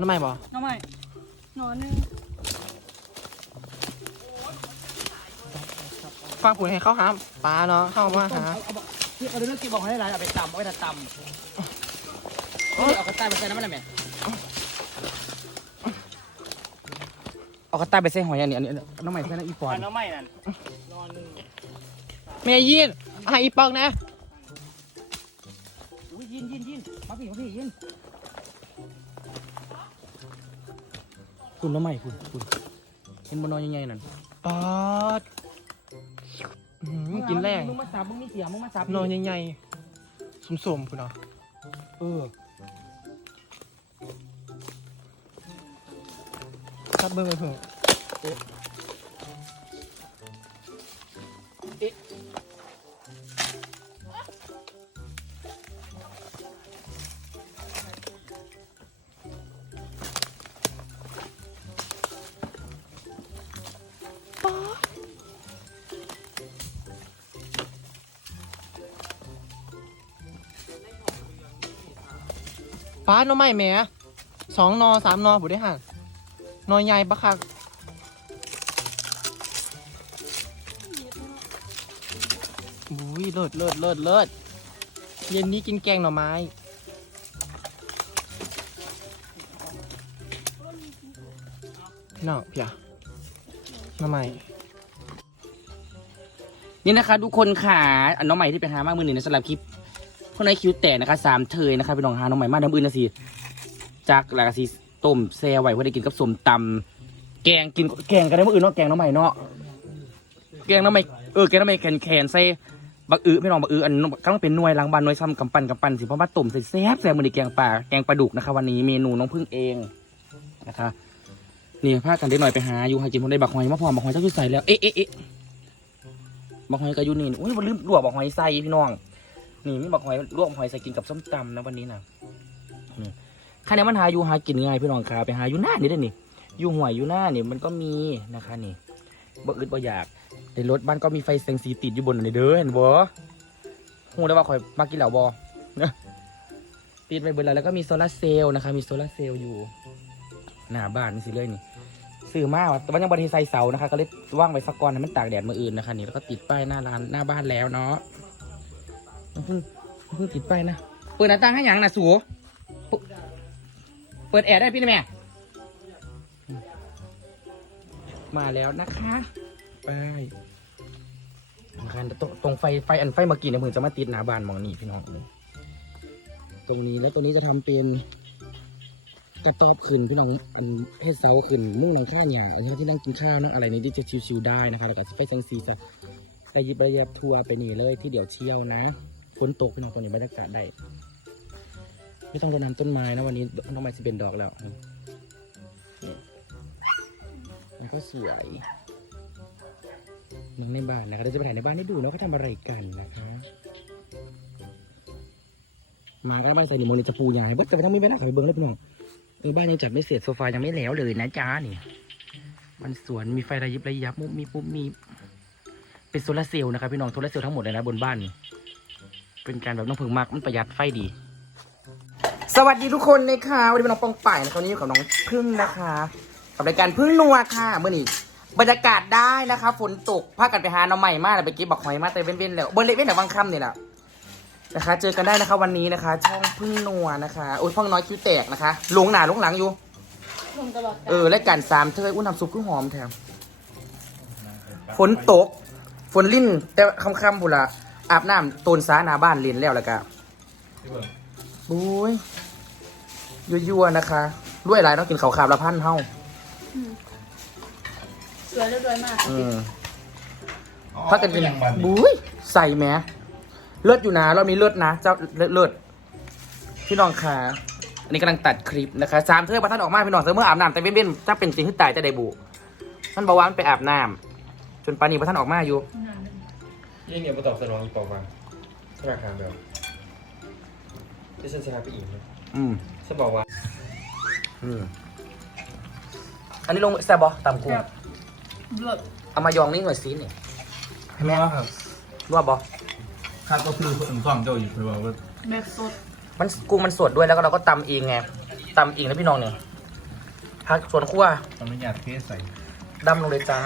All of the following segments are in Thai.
น้ำไม่บ่น้องใหม่หนอนนึงฟังผุนให้เขาหาปลาเนาะเข้ามาหาเอาบอกที่เอาเรื่องที่บอกให้ร้านเอาไปตำเอาไปตำเอากระต่ายไปใส่น้ำมันอะไรไหมเอากระต่ายไปใส่หอยอันนี้อันนี้น้องใหม่ใส่น้ำอีปอนน้องใหม่นั่นนอนนึงเมย์ยินให้อีปอกนะอุ้ยยินยินยินมาพี่มาพี่ยิน คุณน้องใหม่คุณคุณเห็นบนนอนยังไงนั่นปอดอื้อหือกินแรงมึงมาสับมึงมีเสียงมึงมาสับนอนใหญ่ๆสมๆพุ่นเนาะเออครับเบิ่งไปเพิ่ง ป้าหน้อไม่แหม่สองนอสามนอบุได้ห่างนอใหญ่ปะคักอุ้ยเลิศเลิศเลิศเลิศเย็นนี้กินแกงหน่อไม้พี่น้องพี่อะหน่อไม้นี่นะคะทุกคนค่ะอันน้องใหม่ที่ไปหามากมือหนึ่งในสำหรับคลิป คนในคิวแตกนะคะสามเทยนะคะไปลองหาน้องใหม่มาทำอื่นนะสิจากหลากสีต้มแซ่ไหวเพื่อได้กินกับสมตำแกงกินแกงกันได้เมื่ออื่นเนาะแกงน้องใหม่เนาะแกงน้องใหม่เออแกงน้องใหม่แขนแขนใส่บักอื้อพี่น้องบักอื้ออันก็ต้องเป็นหน่วยล้างบานหน่วยซ้ำกำปั้นกำปั้นสิเพราะว่าต้มใส่แซ่บแซ่บมือนี้แกงปลาแกงปลาดุกนะคะวันนี้เมนูน้องพึ่งเองนะคะนี่พากันได้หน่อยไปหาอยู่หาจิมคนได้บักหอยมาพร้อมบักหอยเจ้าคือใส่แล้วเอ๊ะเอ๊ะเอ๊ะบักหอยกับยูนี่อุ้ยมันลืมลวกบักหอยใส่พี่น้อง นี่มีบักหอยลวกหอยใส่กินกับส้มตำนะวันนี้นะนี่ค่านี้มันหาอยู่หากินง่ายพี่น้องครับไปหาอยู่หน้านี่ได้นี่อยู่ห่วยอยู่หน้านี่มันก็มีนะคะนี่บ่อึดบ่อยากในรถบ้านก็มีไฟแสงสีติดอยู่บนนี่เด้อเห็นบ่หูได้ว่าข่อยมากินเหล่าบ่เนอะติดไปเบิดแล้วแล้วก็มีโซลาร์เซลล์นะคะ มีโซลาร์เซลล์อยู่ หน้าบ้านนี่สิเลยนี่ซื้อมาแต่ว่ายังบริใส่เสานะคะ ก็เลยว่างไว้สักก้อนให้มันตากแดดมืออื่นนะคะ นี่แล้วก็ติดป้ายหน้าร้านหน้าบ้านแล้วเนาะ น้องเพิ่งน้องเพิ่งติดไปนะ เปิดหน้าต่างให้หยังนะสูเปิดเปิดแอร์ได้พี่นะแม่ มาแล้วนะคะไป้ายนะคะตรงตรงไฟไฟอันไฟเมื่อกี้เนี่ยเพิ่งจะมาติดหน้าบ้านมองนี่พี่น้อง ตรงนี้แล้วตรงนี้จะทำเป็นกระตอบขึ้นพี่น้องอันเฮ็ดเสาขึ้นมุ่งหลังข้าเนี่ยอันนี้ที่นั่งกินข้าวนั่งอะไรนี่ที่จะชิวๆได้นะคะแล้วก็ไฟแสงสีสันระยิบระยับทัวร์ไปนี่เลยที่เดี๋ยวเที่ยวนะ ฝนตกพี่น้องตรงนี้บรรยากาศได้ไม่ต้องรดน้ำต้นไม้นะวันนี้ต้นไม้สิเป็นดอกแล้วนี่มันก็สวยเมืองในบ้านนะคะเราจะไปถ่ายในบ้านให้ดูเนาะเขาทำอะไรกันนะคะมาก็แล้วบ้านใส่หนิโมนี่จะปูยางให้เบิดแต่ไปทั้งมีเวลาขับไปเบิ้งเลยพี่น้องเออบ้านยังจัดไม่เสร็จโซฟายังไม่แล้วเลยนะจ๊ะนี่ มันสวนมีไฟระยิบระยับมุบมีปุ๊บมี เป็นโซลาเซลล์นะครับพี่น้องโซลาเซลล์ทั้งหมดเลยนะบนบ้านนี่ เป็นการแบบน้องเพิงมากมันประหยัดไฟดี สวัสดีทุกคนนะคะวันนี้เป็นน้องปองป่ายนะคะวันนี้อยู่กับน้องพึ่งนะคะ กับรายการพึ่งนัวค่ะเมื่อนี้บรรยากาศได้นะคะฝนตกพากันไปหาน้องใหม่มากเลยไปเก็บบักหอยมาแต่เว้นๆแล้วบนเล็กเว้นแต่บางค่ำนี่แหละนะคะ เจอกันได้นะคะวันนี้นะคะ ช่องพึ่งนัวนะคะโอ้ยพ่องน้อยคิ้วแตกนะคะหลงหนาหลงหลังอยู่ ลงตลอดเออและกันสามเธออุ้นน้ำซุปคือหอมแถมฝนตก ฝนลิ่นแต่ค่ำๆบุละ อาบน้ำตูนสาหนาบ้านเรียนแล้วแล้วก็บุ้ยยั่วๆนะคะด้วยอะไรต้องกินขาวขาบละพันเฮาสวยเรียบร้อยมากอืมพักกันกินบุ้ยใส่แหมเลือดอยู่นะเรามีเลือดนะ เจ้าเลือดเลือดพี่น้องค่ะอันนี้กำลังตัดคลิปนะคะสามเธอประทันออกมาพี่น้องเธอเมื่ออาบน้ำแต่เว้นๆถ้าเป็นสิ่งที่ตายจะได้บุมันบอกว่ามันไปอาบน้ำจนปานนี้ประทันออกมาอยู่ ยี่เนี่ยมาตอบสนองอีกบอกว่าธนาคารแบบที่ฉันชนะไปอีกนะอืมฉันบอกว่าอืมอันนี้ลงแซ่บบอตามกุ้งแบบเลิศเอามายองนี่หน่อยซีนี่แม่ครับรวบบอคาดก็คือคนฟังเจ้าอยู่คือว่าแบบสดมันกุ้งมันสดด้วยแล้วก็เราก็ตำเองไงตำเองนะพี่น้องเนี่ยผักสวนครัวขออนุญาตเทใส่ดำลงเลยจ้า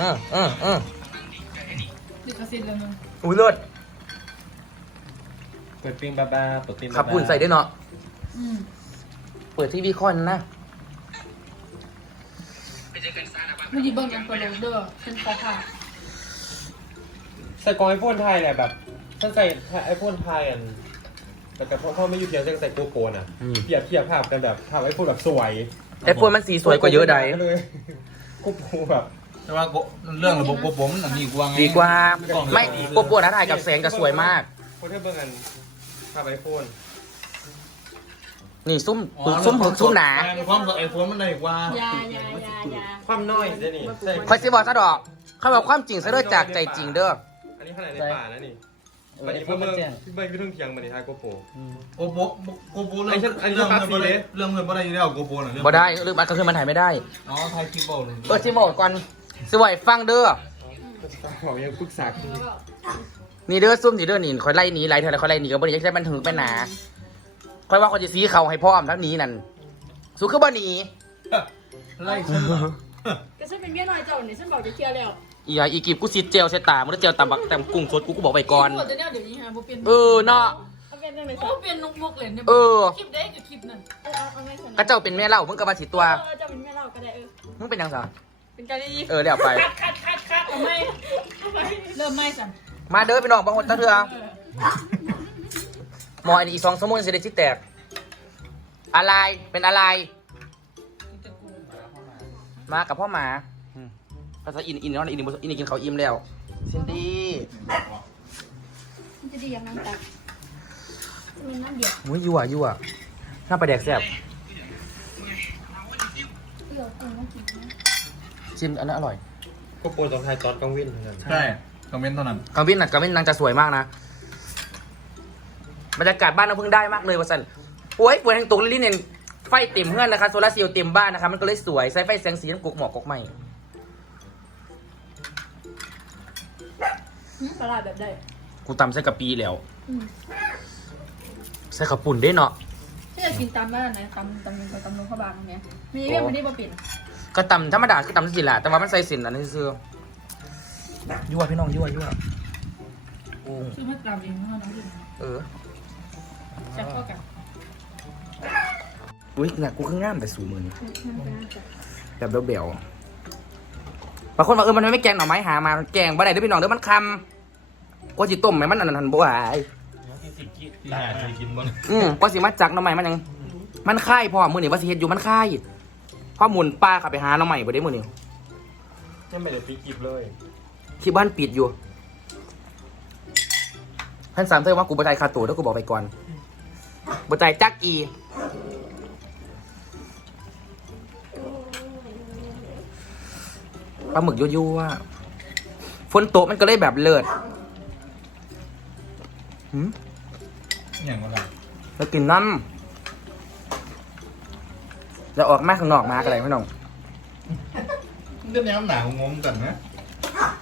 อืมอืมอืม ดิกระสินแล้วนึงอุ้ยเลิศเปิดปิ้งบ้าบ้าเปิดปิ้งบ้าขับปุ่นใส่ได้วยเนาะ อืมเปิดที่วีคอนนะมันหยิบเบิ้งยังกระโดดเด้อเป็นขอผ่าใส่กล่องไอโฟนไทยแหละแบบฉันใส่ไอโฟนไทยอันแต่แต่พอพอไม่อยู่เทียบฉันใส่โกโปรน่ะอืมเทียบเทียบภาพกันแบบภาพไอโฟนแบบสวย ไอโฟนมันสีสวยกว่าเยอะใด เลยโกโปรแบบ แต่ว่าโกเรื่องระบบโกผมมันดีกว่าไงดีกว่า ไม่โกโปรนะถ่ายกับแสงจะสวยมาก คนที่เบิ่งกันภาพไอโฟนนี่ซุ้มปึกซุ้มผึกซุ้มหนาความกับไอโฟนมันดีกว่า ยายายายาความน้อยเด้นี่ใช่คอยสิบอกซะดอก เขาบอกความจริงซะด้วยจากใจจริงเด้อ อันนี้ขนาดในป่านะนี่บันนี้เพิ่งเบิ่งพี่เบิ่งพี่เพิ่งเทียงบันนี้ทายโกโปรโกโบโกโบเรื่องไอ้ฉันอันนี้เรื่องปากเงินสีบ่เลได้ยเรื่องเงินบ่ได้อยู่แล้วโกโบน่ะเรื่องบ่ได้หรือมันก็คือมันถ่ายไม่ได้ อ๋อไทยคลิปเบาเลยเออสิบอกก่อน สิไหวฟังเด้อเขายังปรึกษาคุณนี่เด้อซุ่มนี่เด้อนี่คอยไล่หนีไล่เธอแล้วคอยไล่หนีก็บ่ได้จะได้มันถึงเป็นหนาคอยว่าคอยจะซีเขาให้พร้อมทั้งนี้นั่นสู้คือบ่หนีไล่ฉันเหรอก็ฉันเป็นเมียน้อยเจ้านี่ฉันบอกจะเคลียร์แล้วอีอย่าอีกิบกูสิเจลใส่ตามึงเจลตำบักตำกุ้งสดกูกูบอกไปก่อนหมดจะเนี่ยเดี๋ยวนี้ฮะบ่เป็นเออเนาะเอาเป็นจังได๋โอ้เป็นนกมุกเลยเนี่ยเออคลิปได้กับคลิปนั่นเออเอาเอาไม่สนก็เจ้าเป็นแม่เล่ามึงก็มาสิตัว เออเจ้าเป็นแม่เราก็ได้เออมึงเป็นยังไง เป็นการดีเออเดี๋ยวไป คัดคัดคัดคัดเอาไม่เอาไม่เริ่มไม่สั่นมาเด้อพี่น้องบางคนตะเถือหมออันนี้อีกสองสมุนสิได้ชิแตก อะไรเป็นอะไร มากับพ่อหมาอืมภาษาอินอินเนาะอินอินอินกินเขาวอิ่มแล้วซินดี้มันจะดีอย่างนั้นแต่มันน้ำเดียวมุ้ยยั่วยั่วหน้าปลาแดกแซ่บเปรี้ยวเออต้องกินนะ ชิมอันนั้นอร่อยโกโปรตอนไทยตอนกลางวินเท่านั้นใช่คอมเมนต์เท่านั้น กาวินน่ะกาวินนางจะสวยมากนะบรรยากาศบ้านน้ำพึ่งได้มากเลยว่าสันโอ้ยเปิดแห่งตกลิ้นเนี่ยไฟเต็มเพื่อนนะคะโซลาร์เซลล์เต็มบ้านนะคะมันก็เลยสวยใส่ไฟแสงสีน้ำกุกหมอกกกไหมหืมปลาร้าแบบใดกูตำใส่กะปีแล้วอืมใส่กระปุ่นได้เนาะ ถ้าอยากกินตำบ้านไหนตำตำนึงกับตำนึงข้าวบางเนี่ยมีเรื่องมันที่บ่เปลี่ยน ก็ตำธรรมดาคือตำสิละแต่ว่ามันใส่สินอันนี้คือยั่วพี่น้องยั่วยั่วโอ้คือมันตำเองเนาะน้องดิเออจับเข้ากันอุ้ยน่ะกูคืองามแต่สูมือนี่แบบเบลๆบางคนบอกเออมันไม่แกงหน่อไม้หามาแกงบ่ได้เด้อพี่น้องเด้อมันคำกูจิต้มไหมมันอันนั้นบ่หายที่หาเคยกินบ่เนี่ยอืมก็สิมาจักหน้ำใหม่มันยัง มันค่ายพอมือนี่ว่าสิเฮ็ดอยู่มันค่าย พอหมุนป้าขับไปหาหน้ำใหม่บ่ได้มือนี่ยังไม่ได้ปีกิบเลยที่บ้านปิดอยู่ท่านสามเธอว่ากูบ่จ่ายค่าตั๋วถ้ากูบอกไปก่อนบ่จ่ายจักอี ปลาหมึกยั่วๆฝนตกมันก็เลยแบบเลิศหืมอย่างว่าอะไรแล้วกินน้ำ แล้วออกมาข้างนอกมาอะไรไม่น้องมันก็แนวหนาวงงกันนะ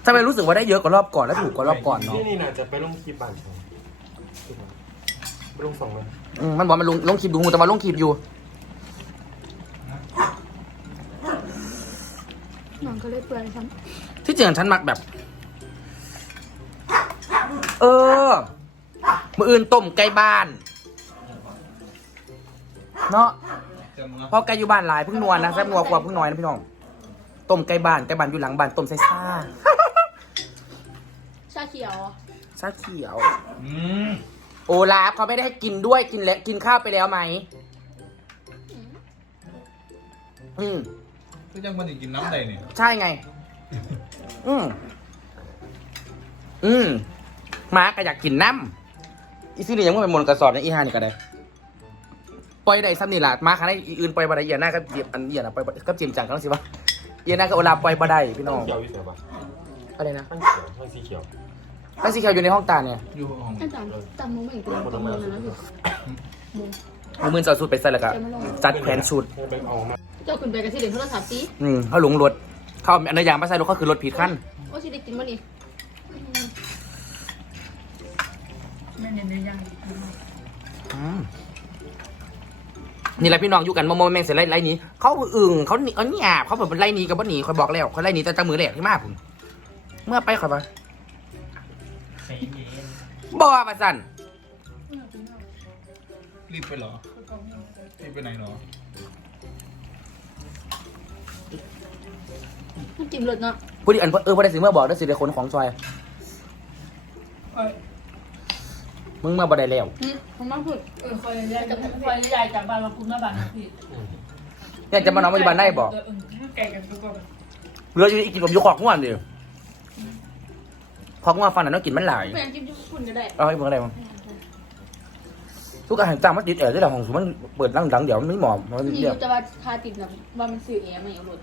ทำไมรู้สึกว่าได้เยอะกว่ารอบก่อนและถูกกว่ารอบก่อนเนาะนี่นี่น่าจะไปลงคลิปบ้านเขาไปลงสองเลยอืมมันบอกมันลงลงคลิปดูแต่ว่าลงคลิปอยู่น้องก็เลยเปื่อยซ้ที่จริงฉันมักแบบ เออมืออื่นต้มไก่บ้าน เนาะ เต็มเนาะเพราะไก่อยู่บ้านหลายเพิ่งนวลนะแซ่บนัวกว่าเพิ่งน้อยนะพี่น้องต้มไก่บ้านไก่บ้านอยู่หลังบ้านต้มใส่ซ่าำชาเขียวซ่าเขียว อืมโอลาฟเขาไม่ได้ให้กินด้วยกินแล้วกินข้าวไปแล้วไหมอืมก็ยังมันอีกกินน้ำใดเนี่ยใช่ไง อืมอืมหมาก็อยากกินน้ำอีซี่นี่ยังไม่เป็นมนต์กระสอบในอีฮานี่ก็ได้ป ล่อยได้ซ้ำนี่ล่ะหมาคันได้อีอื่นปล่อยบ่ได้เอียหน้าก็เจียบอันเอียนะปล่อยบ่ก็เจียมจังกันแล้วสิวะเอียหน้าก็โอลาฟปล่อยบ่ได้พี่น้องเขียวอยู่ไหนวะอะไรนะมันเขียวมันสีเขียวตั้งสีเขียวอยู่ในห้องตาเนี่ยอยู่ห้องอาจารย์ตำมุ้งเหมือนกันตำมุ้งนะนะพี่มือมือจะเอาสูตรไปใส่แล้วก็จัดแผนสูตรให้ไปเอามาเจ้าคุณไปกันที่เด่นโทรศัพท์สิอืมเขาหลงรถเขาเอาอันนยางมาใส่รถเขาคือรถผิดขั้นโอ้ชิได้กินบ่นี่แม่เน้นได้ยังอืม นี่แหละพี่น้องอยู่กันโมโมแมงเสร็จไล่ไล่หนี้เขาอึ่งเขาหนีเขาหยาบเขาแบบเป็นไล่หนี้กับบ่หนีคอยบอกแล้วเขาไล่หนี้แต่จังมือแหลกที่มากผมเมื่อไปคอยมาบ่มาสั่นรีบไปเหรอรีบไปไหนเหรอมันจิ้มรสเนาะพูดอีกอันเออพอได้สิเมื่อบอกได้สิเดี๋ยวคนของซอย มึงเมื่อบ่ได้แล้วอืมผมมาพูดเออคอยยายจากคอยยายจากบ้านมาคุณมาบ้านพี่เนี่ยจะมานอนปัจจุบันได้บอกเออไก่กันทุกคนเหลืออยู่อีกกินกับอยู่ขอกง่วนดิขอกง่วนฟันน่ะต้องกินมันหลายแม่งจิ้มทุกคนก็ได้เอาให้เบิ่งอะไรมั้งทุกอาหารจางมันติดแอร์ได้แล้วของสมมันเปิดดังๆเดี๋ยวมันไม่เหมาะมันนี่เรียบจะว่าคาติดนะว่ามันสื่อเองไม่เอารส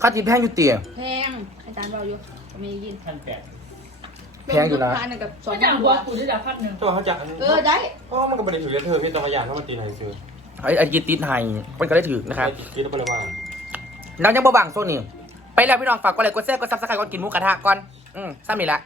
ค่าติดแพงอยู่เตี๋ยแพงอาจารย์เราอยู่ไม่ได้ยินพันแปด แพงอยู่นะทานกับสองไม่พัจานกกหัวว่ากูได้ดาวพักหนึ่งตัวเขาจะเออได้เพราะมันก็ไม่ได้ถือเล่นเธอพี่ตัวขยันเข้ามาตีไหนซื้อไอ้ไอ้กินติดไฮมันก็ได้ถือนะครับคิดแล้วไปเลยว่าเรายังบ่บังโซนนี่ไปแล้วพี่น้องฝากกดไลค์กดแชร์กดซับสไครต์กดกินหมูกระทะก่อนอืมซ้ำนี่ละ